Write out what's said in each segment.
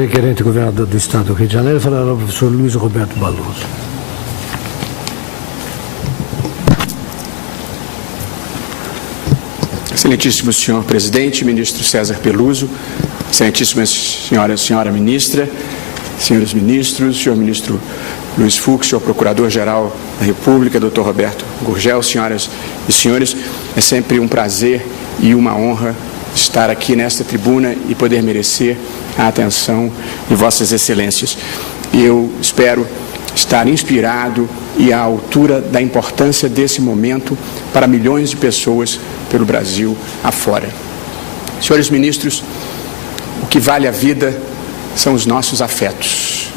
Requerente governador do Estado do Rio de Janeiro, falará o professor Luiz Roberto Barroso. Excelentíssimo senhor presidente, ministro César Peluso, excelentíssima senhora ministra, senhores ministros, senhor ministro Luiz Fux, senhor procurador-geral da República, doutor Roberto Gurgel, senhoras e senhores, é sempre um prazer e uma honra estar aqui nesta tribuna e poder merecer a atenção de vossas excelências. Eu espero estar inspirado e à altura da importância desse momento para milhões de pessoas pelo Brasil afora. Senhores ministros, o que vale a vida são os nossos afetos.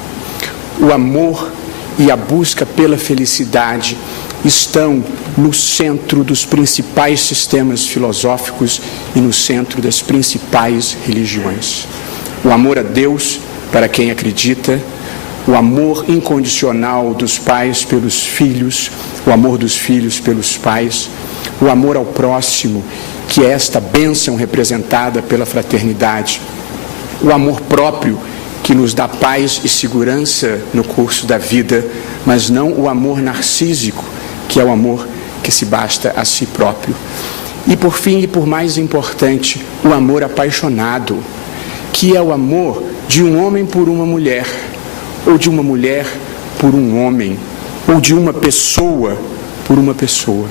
O amor e a busca pela felicidade estão no centro dos principais sistemas filosóficos e no centro das principais religiões. O amor a Deus, para quem acredita, o amor incondicional dos pais pelos filhos, o amor dos filhos pelos pais, o amor ao próximo, que é esta bênção representada pela fraternidade, o amor próprio, que nos dá paz e segurança no curso da vida, mas não o amor narcísico, que é o amor que se basta a si próprio. E por fim, e por mais importante, o amor apaixonado, que é o amor de um homem por uma mulher, ou de uma mulher por um homem, ou de uma pessoa por uma pessoa.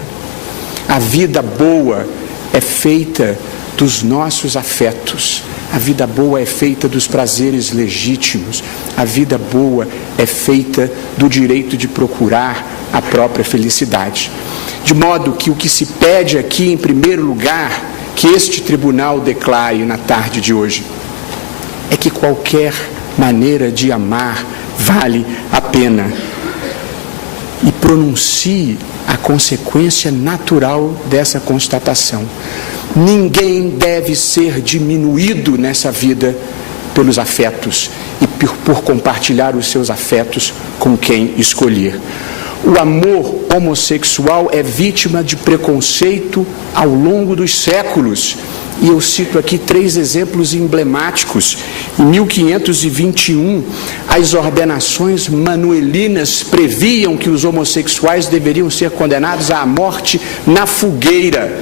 A vida boa é feita dos nossos afetos. A vida boa é feita dos prazeres legítimos. A vida boa é feita do direito de procurar a própria felicidade. De modo que o que se pede aqui, em primeiro lugar, que este tribunal declare na tarde de hoje, é que qualquer maneira de amar vale a pena. E pronuncie a consequência natural dessa constatação. Ninguém deve ser diminuído nessa vida pelos afetos e por compartilhar os seus afetos com quem escolher. O amor homossexual é vítima de preconceito ao longo dos séculos. E eu cito aqui 3 exemplos emblemáticos. Em 1521, as ordenações manuelinas previam que os homossexuais deveriam ser condenados à morte na fogueira,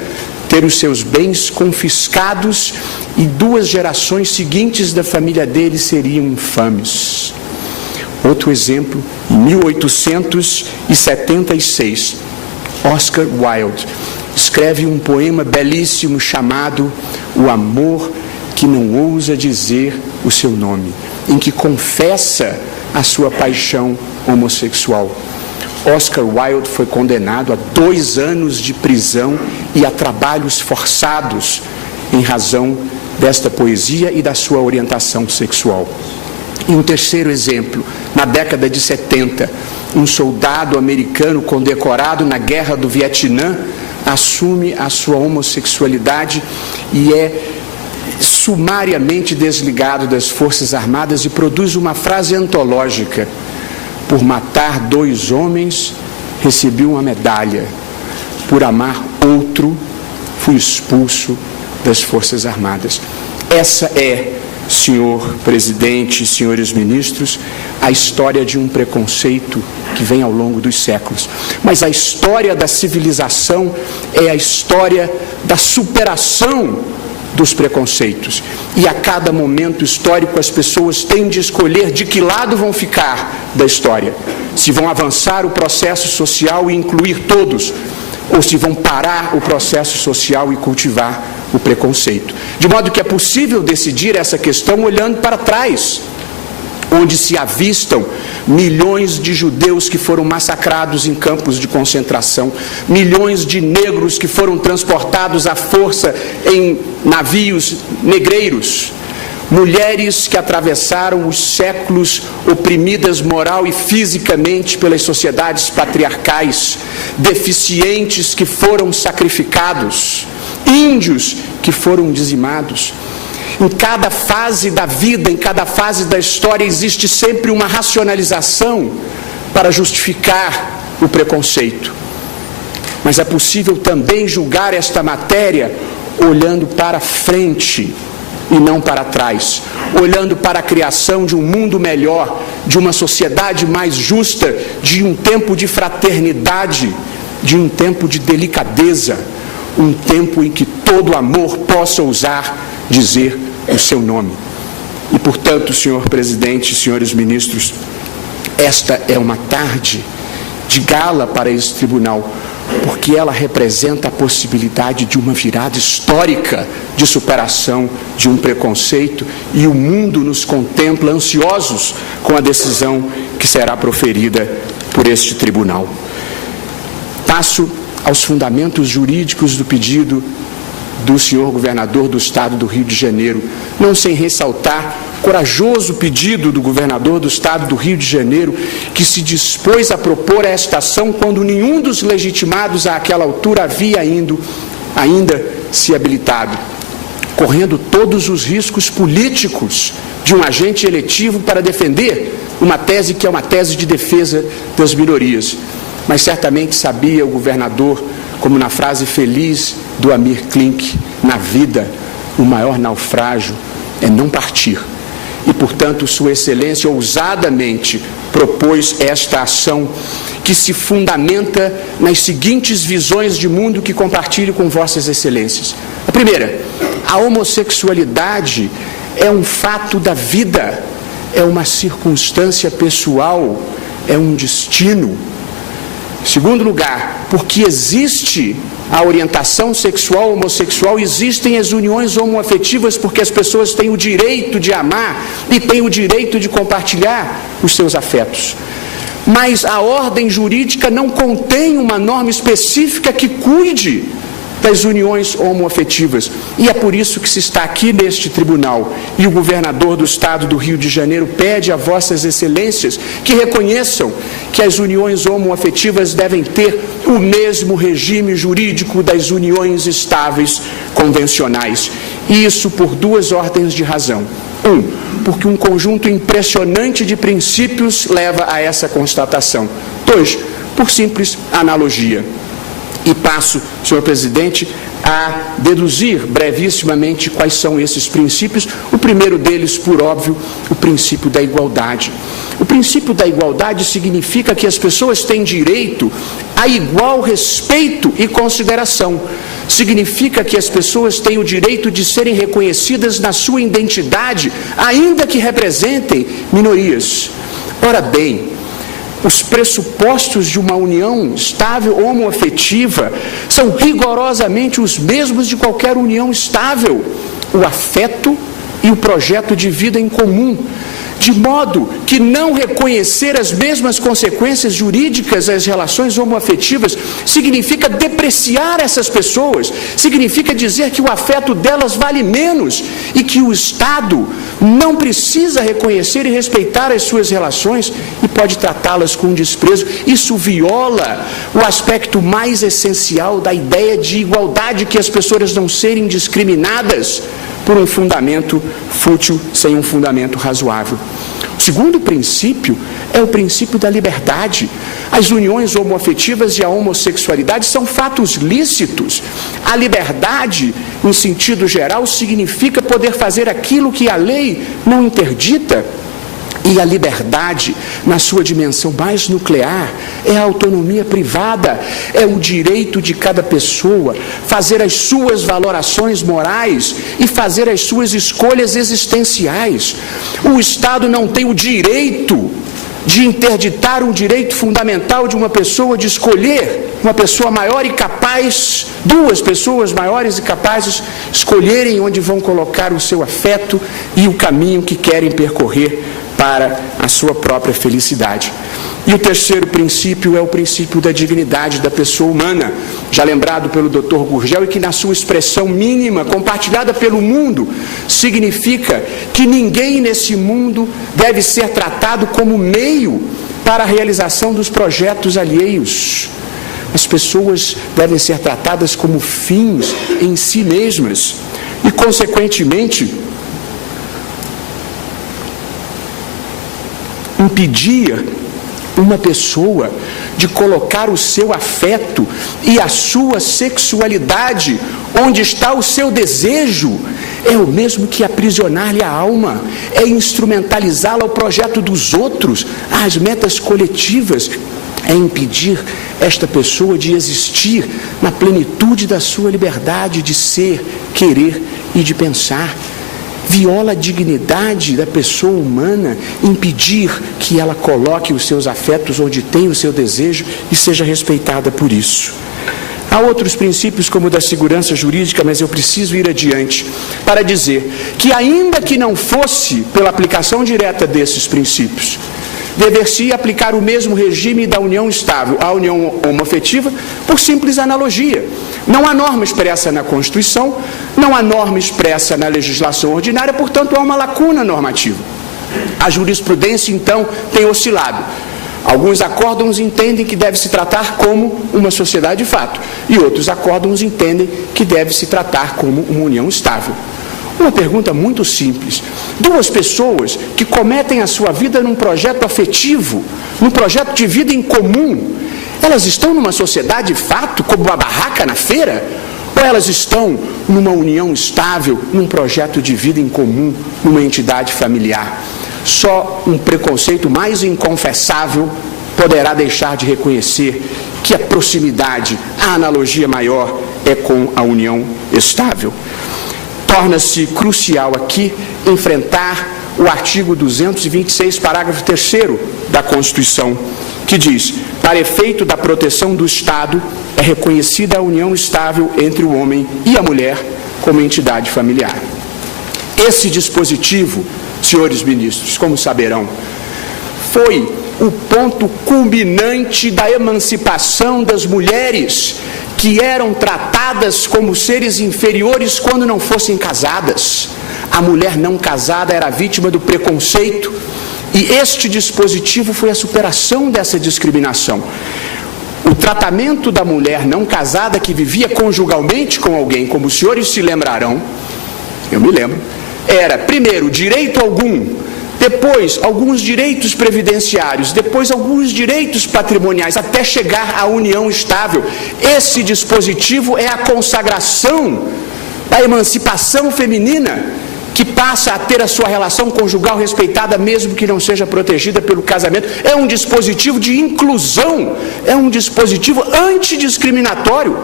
ter os seus bens confiscados, e 2 gerações seguintes da família deles seriam infames. Outro exemplo, em 1876, Oscar Wilde escreve um poema belíssimo chamado O Amor que Não Ousa Dizer o Seu Nome, em que confessa a sua paixão homossexual. Oscar Wilde foi condenado a 2 anos de prisão e a trabalhos forçados em razão desta poesia e da sua orientação sexual. E um terceiro exemplo, na década de 70, um soldado americano condecorado na Guerra do Vietnã assume a sua homossexualidade e é sumariamente desligado das Forças Armadas e produz uma frase antológica: por matar 2 homens, recebi uma medalha. Por amar outro, fui expulso das Forças Armadas. Essa é, senhor presidente, senhores ministros, a história de um preconceito que vem ao longo dos séculos. Mas a história da civilização é a história da superação dos preconceitos. E a cada momento histórico as pessoas têm de escolher de que lado vão ficar da história. Se vão avançar o processo social e incluir todos, ou se vão parar o processo social e cultivar o preconceito. De modo que é possível decidir essa questão olhando para trás, onde se avistam milhões de judeus que foram massacrados em campos de concentração, milhões de negros que foram transportados à força em navios negreiros, mulheres que atravessaram os séculos oprimidas moral e fisicamente pelas sociedades patriarcais, deficientes que foram sacrificados, índios que foram dizimados. Em cada fase da vida, em cada fase da história, existe sempre uma racionalização para justificar o preconceito. Mas é possível também julgar esta matéria olhando para frente, e não para trás, olhando para a criação de um mundo melhor, de uma sociedade mais justa, de um tempo de fraternidade, de um tempo de delicadeza, um tempo em que todo amor possa ousar dizer o seu nome. E, portanto, senhor presidente, senhores ministros, esta é uma tarde de gala para esse tribunal, porque ela representa a possibilidade de uma virada histórica de superação de um preconceito, e o mundo nos contempla ansiosos com a decisão que será proferida por este tribunal. Passo aos fundamentos jurídicos do pedido do senhor governador do estado do Rio de Janeiro, não sem ressaltar o corajoso pedido do governador do estado do Rio de Janeiro, que se dispôs a propor esta ação quando nenhum dos legitimados àquela altura havia ainda se habilitado, correndo todos os riscos políticos de um agente eletivo para defender uma tese que é uma tese de defesa das minorias. Mas certamente sabia o governador, como na frase feliz do Amir Klink, na vida, o maior naufrágio é não partir. E, portanto, Sua Excelência ousadamente propôs esta ação que se fundamenta nas seguintes visões de mundo que compartilho com Vossas Excelências. A primeira, a homossexualidade é um fato da vida, é uma circunstância pessoal, é um destino. Segundo lugar, porque existe a orientação sexual homossexual, existem as uniões homoafetivas, porque as pessoas têm o direito de amar e têm o direito de compartilhar os seus afetos. Mas a ordem jurídica não contém uma norma específica que cuide das uniões homoafetivas. E é por isso que se está aqui neste tribunal. E o governador do estado do Rio de Janeiro pede a Vossas Excelências que reconheçam que as uniões homoafetivas devem ter o mesmo regime jurídico das uniões estáveis convencionais. E isso por duas ordens de razão. Porque um conjunto impressionante de princípios leva a essa constatação. 2, por simples analogia. E passo, senhor presidente, a deduzir brevissimamente quais são esses princípios. O primeiro deles, por óbvio, o princípio da igualdade. O princípio da igualdade significa que as pessoas têm direito a igual respeito e consideração. Significa que as pessoas têm o direito de serem reconhecidas na sua identidade, ainda que representem minorias. Ora bem, os pressupostos de uma união estável homoafetiva são rigorosamente os mesmos de qualquer união estável: o afeto e o projeto de vida em comum, de modo que não reconhecer as mesmas consequências jurídicas às relações homoafetivas significa depreciar essas pessoas, significa dizer que o afeto delas vale menos e que o Estado não precisa reconhecer e respeitar as suas relações e pode tratá-las com desprezo. Isso viola o aspecto mais essencial da ideia de igualdade, que as pessoas não serem discriminadas por um fundamento fútil, sem um fundamento razoável. O segundo princípio é o princípio da liberdade. As uniões homoafetivas e a homossexualidade são fatos lícitos. A liberdade, em sentido geral, significa poder fazer aquilo que a lei não interdita. E a liberdade, na sua dimensão mais nuclear, é a autonomia privada, é o direito de cada pessoa fazer as suas valorações morais e fazer as suas escolhas existenciais. O Estado não tem o direito de interditar um direito fundamental de uma pessoa de escolher, uma pessoa maior e capaz, duas pessoas maiores e capazes escolherem onde vão colocar o seu afeto e o caminho que querem percorrer para a sua própria felicidade. E o terceiro princípio é o princípio da dignidade da pessoa humana, já lembrado pelo Dr. Gurgel, e que na sua expressão mínima, compartilhada pelo mundo, significa que ninguém nesse mundo deve ser tratado como meio para a realização dos projetos alheios. As pessoas devem ser tratadas como fins em si mesmas e, consequentemente, impedir uma pessoa de colocar o seu afeto e a sua sexualidade onde está o seu desejo é o mesmo que aprisionar-lhe a alma, é instrumentalizá-la ao projeto dos outros, às metas coletivas, é impedir esta pessoa de existir na plenitude da sua liberdade de ser, querer e de pensar. Viola a dignidade da pessoa humana, impedir que ela coloque os seus afetos onde tem o seu desejo e seja respeitada por isso. Há outros princípios como o da segurança jurídica, mas eu preciso ir adiante para dizer que, ainda que não fosse pela aplicação direta desses princípios, dever-se aplicar o mesmo regime da união estável à união homoafetiva por simples analogia. Não há norma expressa na Constituição, não há norma expressa na legislação ordinária, portanto há uma lacuna normativa. A jurisprudência, então, tem oscilado. Alguns acórdãos entendem que deve se tratar como uma sociedade de fato, e outros acórdãos entendem que deve se tratar como uma união estável. Uma pergunta muito simples. Duas pessoas que cometem a sua vida num projeto afetivo, num projeto de vida em comum, elas estão numa sociedade de fato, como uma barraca na feira? Ou elas estão numa união estável, num projeto de vida em comum, numa entidade familiar? Só um preconceito mais inconfessável poderá deixar de reconhecer que a proximidade, a analogia maior é com a união estável. Torna-se crucial aqui enfrentar o artigo 226, parágrafo 3º da Constituição, que diz: para efeito da proteção do Estado, é reconhecida a união estável entre o homem e a mulher como entidade familiar. Esse dispositivo, senhores ministros, como saberão, foi o ponto culminante da emancipação das mulheres, que eram tratadas como seres inferiores quando não fossem casadas. A mulher não casada era vítima do preconceito, e este dispositivo foi a superação dessa discriminação. O tratamento da mulher não casada que vivia conjugalmente com alguém, como os senhores se lembrarão, eu me lembro, era, primeiro, direito algum, depois alguns direitos previdenciários, depois alguns direitos patrimoniais, até chegar à união estável. Esse dispositivo é a consagração da emancipação feminina, que passa a ter a sua relação conjugal respeitada, mesmo que não seja protegida pelo casamento. É um dispositivo de inclusão, é um dispositivo antidiscriminatório.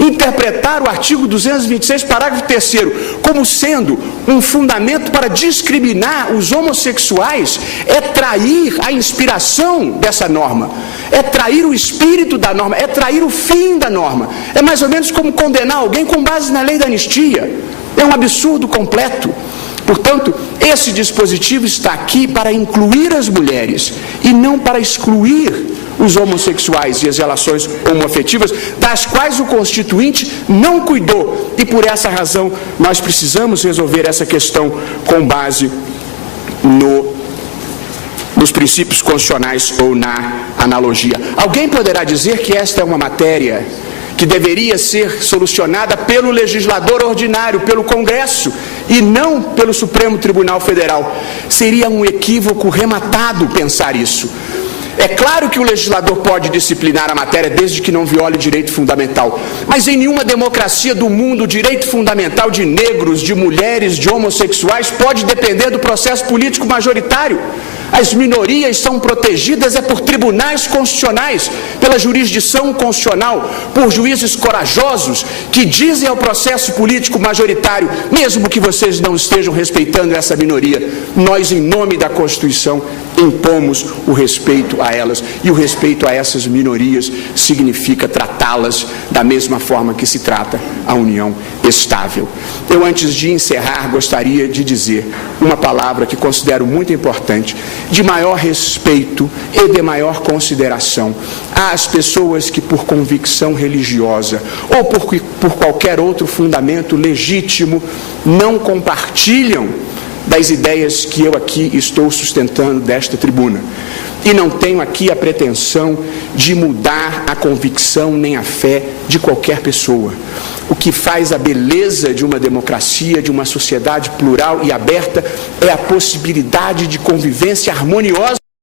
Interpretar o artigo 226, parágrafo 3º, como sendo um fundamento para discriminar os homossexuais é trair a inspiração dessa norma, é trair o espírito da norma, é trair o fim da norma. É mais ou menos como condenar alguém com base na lei da anistia. É um absurdo completo. Portanto, esse dispositivo está aqui para incluir as mulheres e não para excluir os homossexuais e as relações homoafetivas, das quais o Constituinte não cuidou. E por essa razão nós precisamos resolver essa questão com base nos princípios constitucionais ou na analogia. Alguém poderá dizer que esta é uma matéria que deveria ser solucionada pelo legislador ordinário, pelo Congresso, e não pelo Supremo Tribunal Federal. Seria um equívoco rematado pensar isso. É claro que o legislador pode disciplinar a matéria desde que não viole direito fundamental, mas em nenhuma democracia do mundo o direito fundamental de negros, de mulheres, de homossexuais pode depender do processo político majoritário. As minorias são protegidas por tribunais constitucionais, pela jurisdição constitucional, por juízes corajosos que dizem ao processo político majoritário: mesmo que vocês não estejam respeitando essa minoria, nós, em nome da Constituição, impomos o respeito a elas. E o respeito a essas minorias significa tratá-las da mesma forma que se trata a união estável. Eu, antes de encerrar, gostaria de dizer uma palavra que considero muito importante, de maior respeito e de maior consideração às pessoas que, por convicção religiosa ou por qualquer outro fundamento legítimo, não compartilham das ideias que eu aqui estou sustentando desta tribuna. E não tenho aqui a pretensão de mudar a convicção nem a fé de qualquer pessoa. O que faz a beleza de uma democracia, de uma sociedade plural e aberta, é a possibilidade de convivência harmoniosa